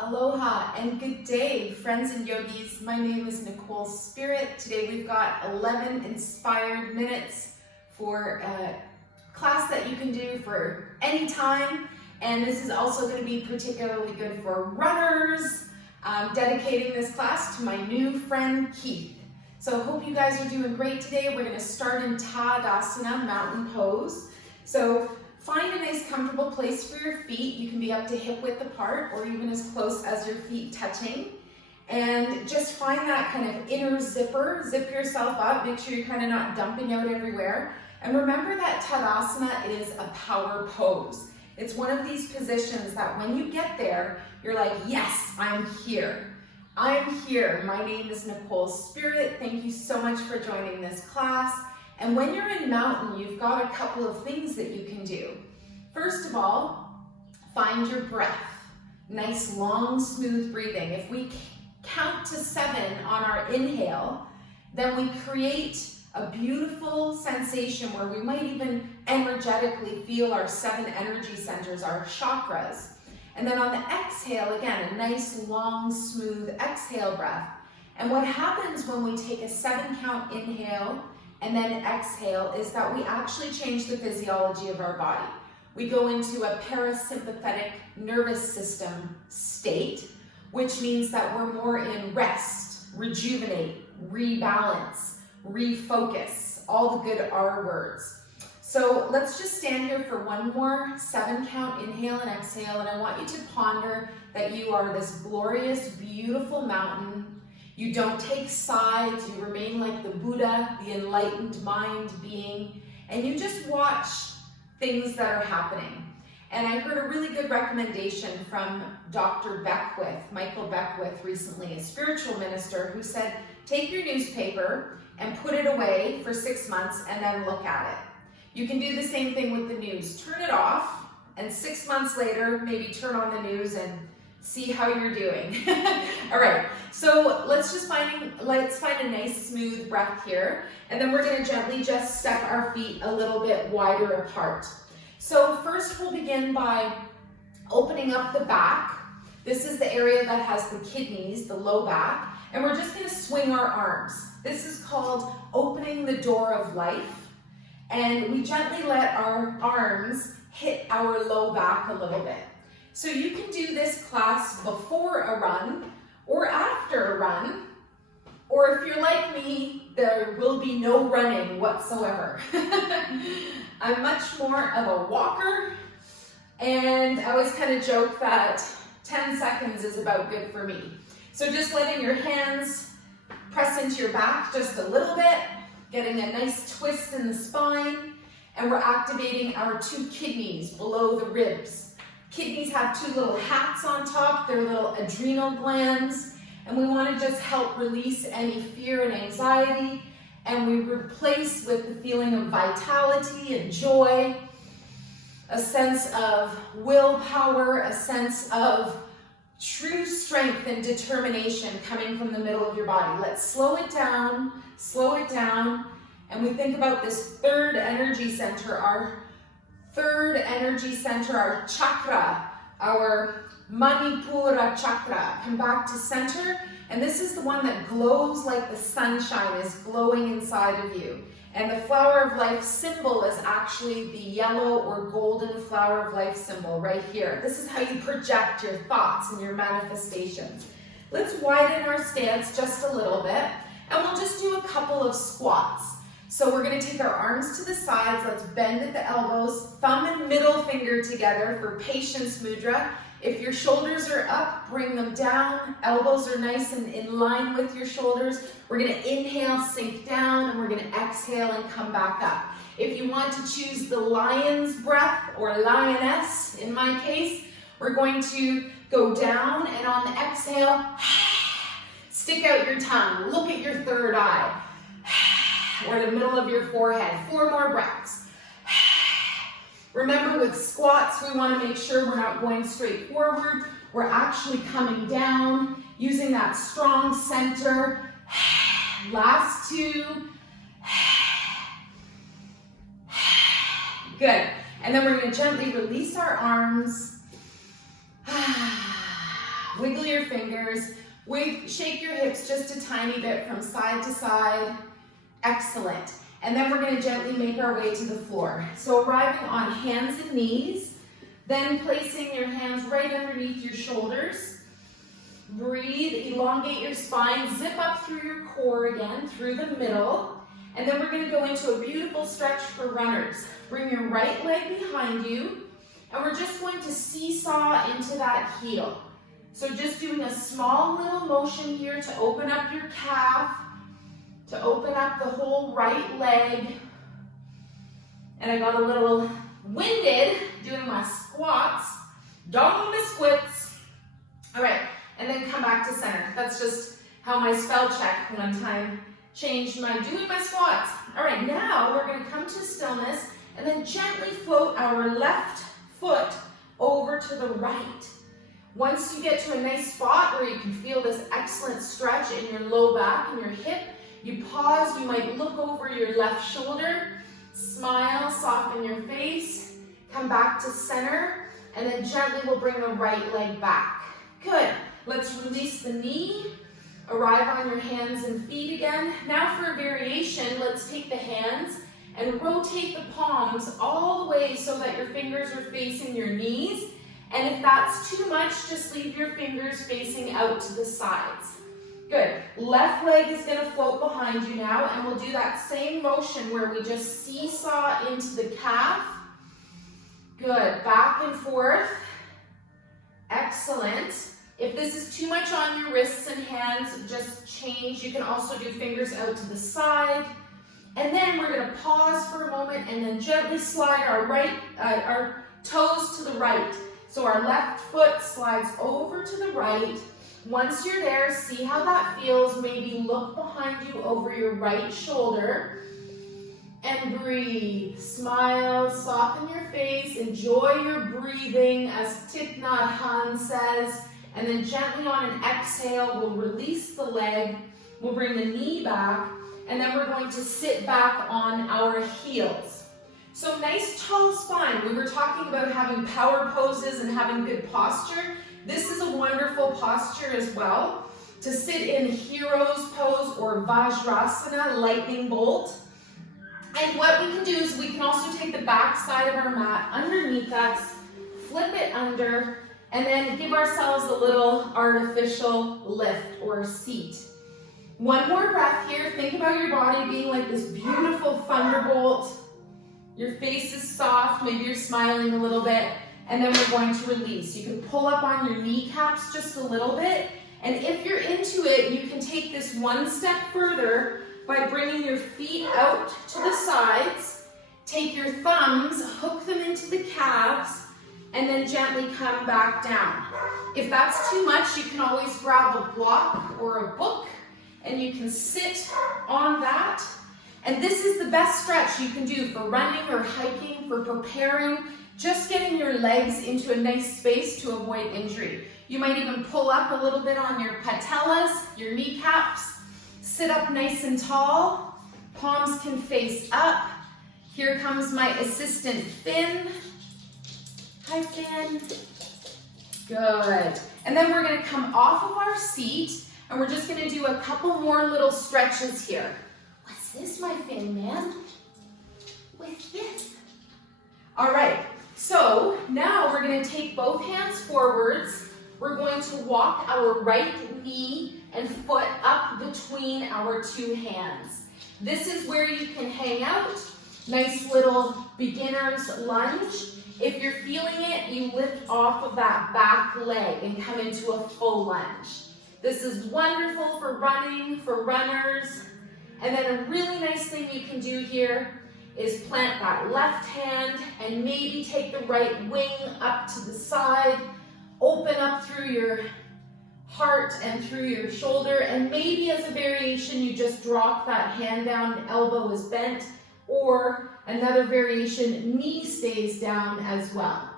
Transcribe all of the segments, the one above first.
Aloha and good day, friends and yogis. My name is Nicole Spirit. Today we've got 11 inspired minutes for a class that you can do for any time. And this is also going to be particularly good for runners. I'm dedicating this class to my new friend Keith. So I hope you guys are doing great today. We're going to start in Asana, mountain pose. So find a nice comfortable place for your feet. You can be up to hip width apart or even as close as your feet touching. And just find that kind of inner zipper. Zip yourself up. Make sure you're kind of not dumping out everywhere. And remember that Tadasana is a power pose. It's one of these positions that when you get there, you're like, yes, I'm here. I'm here. My name is Nicole Spirit. Thank you so much for joining this class. And when you're in mountain, you've got a couple of things that you can do. First of all, find your breath. Nice, long, smooth breathing. If we count to 7 on our inhale, then we create a beautiful sensation where we might even energetically feel our 7 energy centers, our chakras. And then on the exhale, again, a nice, long, smooth exhale breath. And what happens when we take a 7 count inhale and then exhale is that we actually change the physiology of our body. We go into a parasympathetic nervous system state, which means that we're more in rest, rejuvenate, rebalance, refocus, all the good R words. So let's just stand here for one more 7 count inhale and exhale, and I want you to ponder that you are this glorious, beautiful mountain. You don't take sides, you remain like the Buddha, the enlightened mind being, and you just watch things that are happening. And I heard a really good recommendation from Dr. Beckwith, Michael Beckwith recently, a spiritual minister, who said, take your newspaper and put it away for 6 months and then look at it. You can do the same thing with the news. Turn it off, and 6 months later, maybe turn on the news and see how you're doing. All right, so let's find a nice smooth breath here, and then we're gonna gently just step our feet a little bit wider apart. So first we'll begin by opening up the back. This is the area that has the kidneys, the low back, and we're just gonna swing our arms. This is called opening the door of life, and we gently let our arms hit our low back a little bit. So you can do this class before a run or after a run, or if you're like me, there will be no running whatsoever. I'm much more of a walker, and I always kind of joke that 10 seconds is about good for me. So just letting your hands press into your back just a little bit, getting a nice twist in the spine, and we're activating our 2 kidneys below the ribs. Kidneys have 2 little hats on top, they're little adrenal glands, and we want to just help release any fear and anxiety, and we replace with the feeling of vitality and joy, a sense of willpower, a sense of true strength and determination coming from the middle of your body. Let's slow it down, and we think about this 3rd energy center, our 3rd energy center, our chakra, our Manipura chakra. Come back to center, and this is the one that glows like the sunshine is glowing inside of you. And the flower of life symbol is actually the yellow or golden flower of life symbol right here. This is how you project your thoughts and your manifestations. Let's widen our stance just a little bit, and we'll just do a couple of squats. So we're going to take our arms to the sides. Let's bend at the elbows, thumb and middle finger together for patience mudra. If your shoulders are up, bring them down. Elbows are nice and in line with your shoulders. We're going to inhale, sink down, and we're going to exhale and come back up. If you want to choose the lion's breath or lioness, in my case, we're going to go down, and on the exhale, stick out your tongue. Look at your 3rd eye. Or the middle of your forehead. 4 more breaths. Remember, with squats, we want to make sure we're not going straight forward. We're actually coming down, using that strong center. Last 2. Good. And then we're going to gently release our arms. Wiggle your fingers. Shake your hips just a tiny bit from side to side. Excellent. And then we're going to gently make our way to the floor. So arriving on hands and knees, then placing your hands right underneath your shoulders. Breathe, elongate your spine, zip up through your core again, through the middle. And then we're going to go into a beautiful stretch for runners. Bring your right leg behind you, and we're just going to seesaw into that heel. So just doing a small little motion here to open up your calf, to open up the whole right leg. And I got a little winded doing my squats. Down the squats. All right, and then come back to center. That's just how my spell check one time changed my doing my squats. All right, now we're going to come to stillness and then gently float our left foot over to the right. Once you get to a nice spot where you can feel this excellent stretch in your low back and your hip, you pause, you might look over your left shoulder, smile, soften your face, come back to center, and then gently we'll bring the right leg back. Good. Let's release the knee, arrive on your hands and feet again. Now for a variation, let's take the hands and rotate the palms all the way so that your fingers are facing your knees. And if that's too much, just leave your fingers facing out to the sides. Good. Left leg is going to float behind you now, and we'll do that same motion where we just seesaw into the calf. Good. Back and forth. Excellent. If this is too much on your wrists and hands, just change. You can also do fingers out to the side. And then we're going to pause for a moment and then gently slide our toes to the right. So our left foot slides over to the right. Once you're there, see how that feels. Maybe look behind you over your right shoulder. And breathe. Smile, soften your face, enjoy your breathing, as Thich Nhat Hanh says. And then gently on an exhale, we'll release the leg. We'll bring the knee back. And then we're going to sit back on our heels. So nice tall spine. We were talking about having power poses and having good posture. This is a wonderful posture as well. To sit in hero's pose or Vajrasana, lightning bolt. And what we can do is we can also take the back side of our mat underneath us, flip it under, and then give ourselves a little artificial lift or seat. One more breath here. Think about your body being like this beautiful thunderbolt. Your face is soft, maybe you're smiling a little bit, and then we're going to release. You can pull up on your kneecaps just a little bit, and if you're into it, you can take this one step further by bringing your feet out to the sides. Take your thumbs, hook them into the calves, and then gently come back down. If that's too much, you can always grab a block or a book, and you can sit on that. And this is the best stretch you can do for running or hiking, for preparing, just getting your legs into a nice space to avoid injury. You might even pull up a little bit on your patellas, your kneecaps, sit up nice and tall, palms can face up. Here comes my assistant, Finn. Hi, Finn. Good. And then we're gonna come off of our seat, and we're just gonna do a couple more little stretches here. What's this, my Finn man? With this. All right, so now we're gonna take both hands forwards. We're going to walk our right knee and foot up between our two hands. This is where you can hang out. Nice little beginner's lunge. If you're feeling it, you lift off of that back leg and come into a full lunge. This is wonderful for running, for runners. And then a really nice thing you can do here is plant that left hand and maybe take the right wing up to the side, open up through your heart and through your shoulder, and maybe as a variation you just drop that hand down, elbow is bent, or another variation, knee stays down as well.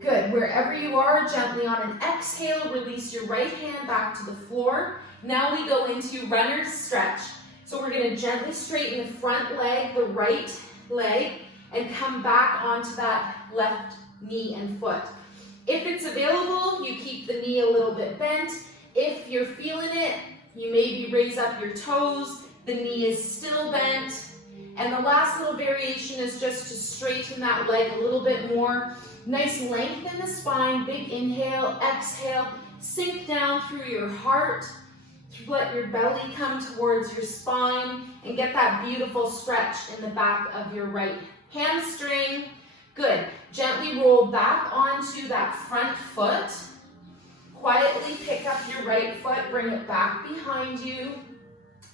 Good, wherever you are, gently on an exhale, release your right hand back to the floor. Now we go into runner's stretch. So we're gonna gently straighten the front leg, the right leg, and come back onto that left knee and foot. If it's available, you keep the knee a little bit bent. If you're feeling it, you maybe raise up your toes. The knee is still bent. And the last little variation is just to straighten that leg a little bit more. Nice length in the spine, big inhale, exhale, sink down through your heart. Let your belly come towards your spine and get that beautiful stretch in the back of your right hamstring. Good. Gently roll back onto that front foot. Quietly pick up your right foot, bring it back behind you.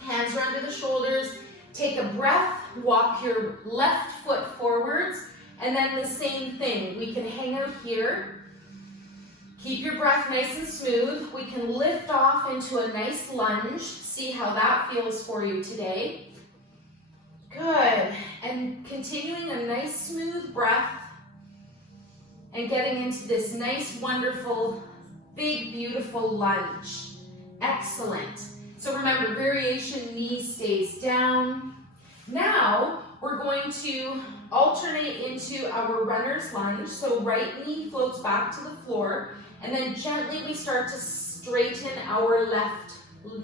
Hands are under the shoulders. Take a breath, walk your left foot forwards, and then the same thing. We can hang out here. Keep your breath nice and smooth. We can lift off into a nice lunge. See how that feels for you today. Good. And continuing a nice smooth breath and getting into this nice, wonderful, big, beautiful lunge. Excellent. So remember, variation, knee stays down. Now we're going to alternate into our runner's lunge. So right knee floats back to the floor. And then gently we start to straighten our left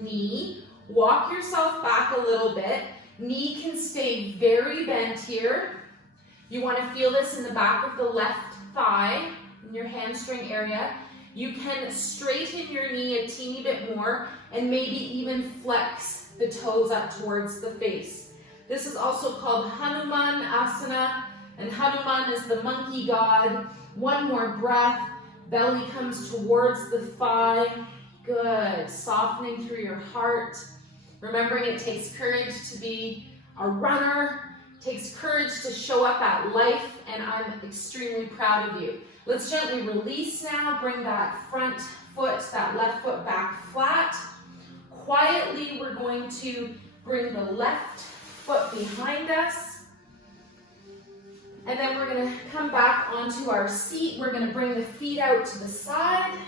knee. Walk yourself back a little bit. Knee can stay very bent here. You want to feel this in the back of the left thigh, in your hamstring area. You can straighten your knee a teeny bit more and maybe even flex the toes up towards the face. This is also called Hanuman Asana, and Hanuman is the monkey god. One more breath. Belly comes towards the thigh. Good. Softening through your heart. Remembering it takes courage to be a runner. It takes courage to show up at life, and I'm extremely proud of you. Let's gently release now. Bring that front foot, that left foot back flat. Quietly, we're going to bring the left foot behind us. And then we're going to come back onto our seat. We're going to bring the feet out to the side.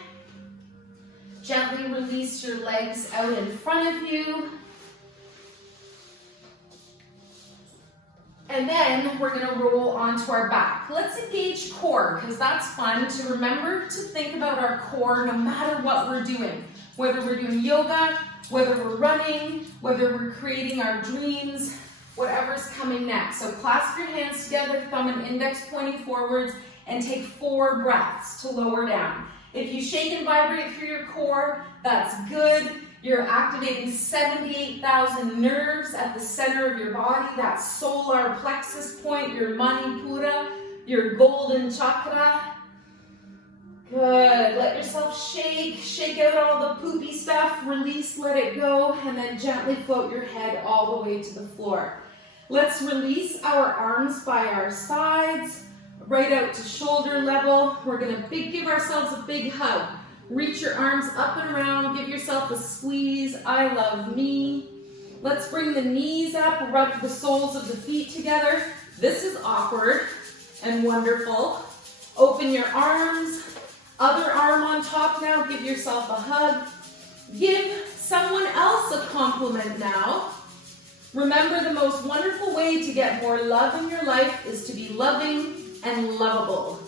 Gently release your legs out in front of you. And then we're going to roll onto our back. Let's engage core, because that's fun to remember to think about our core no matter what we're doing. Whether we're doing yoga, whether we're running, whether we're creating our dreams, whatever's coming next. So clasp your hands together, thumb and index pointing forwards, and take 4 breaths to lower down. If you shake and vibrate through your core, that's good. You're activating 78,000 nerves at the center of your body, that solar plexus point, your manipura, your golden chakra. Good. Let yourself shake out all the poopy stuff, release, let it go, and then gently float your head all the way to the floor. Let's release our arms by our sides, right out to shoulder level. We're going to give ourselves a big hug. Reach your arms up and around, give yourself a squeeze. I love me. Let's bring the knees up, rub the soles of the feet together. This is awkward and wonderful. Open your arms. Other arm on top now, give yourself a hug. Give someone else a compliment now. Remember, the most wonderful way to get more love in your life is to be loving and lovable.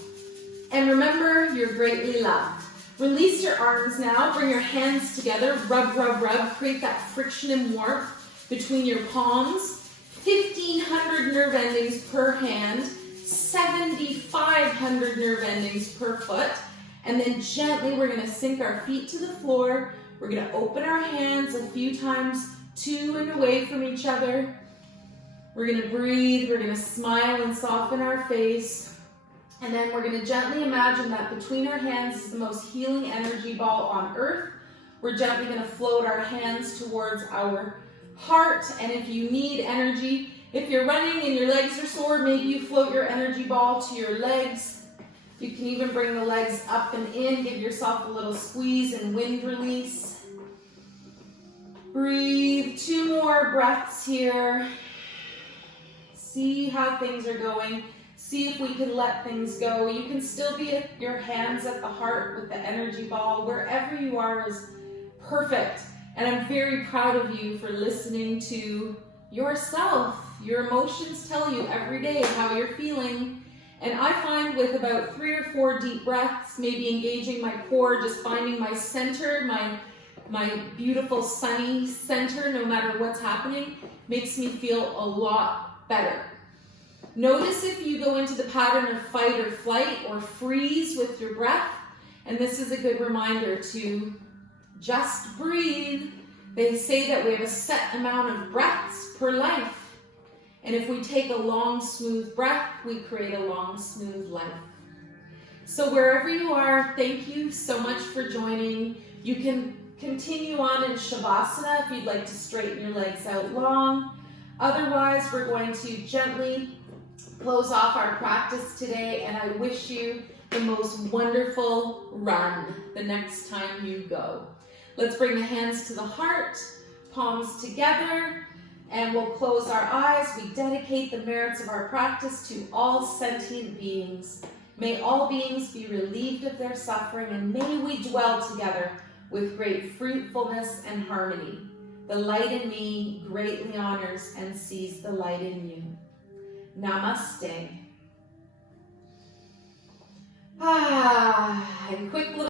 And remember, you're greatly loved. Release your arms now, bring your hands together, rub, rub, rub, create that friction and warmth between your palms. 1,500 nerve endings per hand, 7,500 nerve endings per foot. And then gently, we're going to sink our feet to the floor. We're going to open our hands a few times to and away from each other. We're going to breathe. We're going to smile and soften our face. And then we're going to gently imagine that between our hands is the most healing energy ball on earth. We're gently going to float our hands towards our heart. And if you need energy, if you're running and your legs are sore, maybe you float your energy ball to your legs. You can even bring the legs up and in, give yourself a little squeeze and wind release. Breathe, 2 more breaths here. See how things are going. See if we can let things go. You can still be at your hands at the heart with the energy ball. Wherever you are is perfect. And I'm very proud of you for listening to yourself. Your emotions tell you every day how you're feeling. And I find with about 3 or 4 deep breaths, maybe engaging my core, just finding my center, my beautiful sunny center, no matter what's happening, makes me feel a lot better. Notice if you go into the pattern of fight or flight or freeze with your breath, and this is a good reminder to just breathe. They say that we have a set amount of breaths per life. And if we take a long, smooth breath, we create a long, smooth life. So wherever you are, thank you so much for joining. You can continue on in Shavasana if you'd like to straighten your legs out long. Otherwise, we're going to gently close off our practice today, and I wish you the most wonderful run the next time you go. Let's bring the hands to the heart, palms together, and we'll close our eyes. We dedicate the merits of our practice to all sentient beings. May all beings be relieved of their suffering, and may we dwell together with great fruitfulness and harmony. The light in me greatly honors and sees the light in you. Namaste. And quick little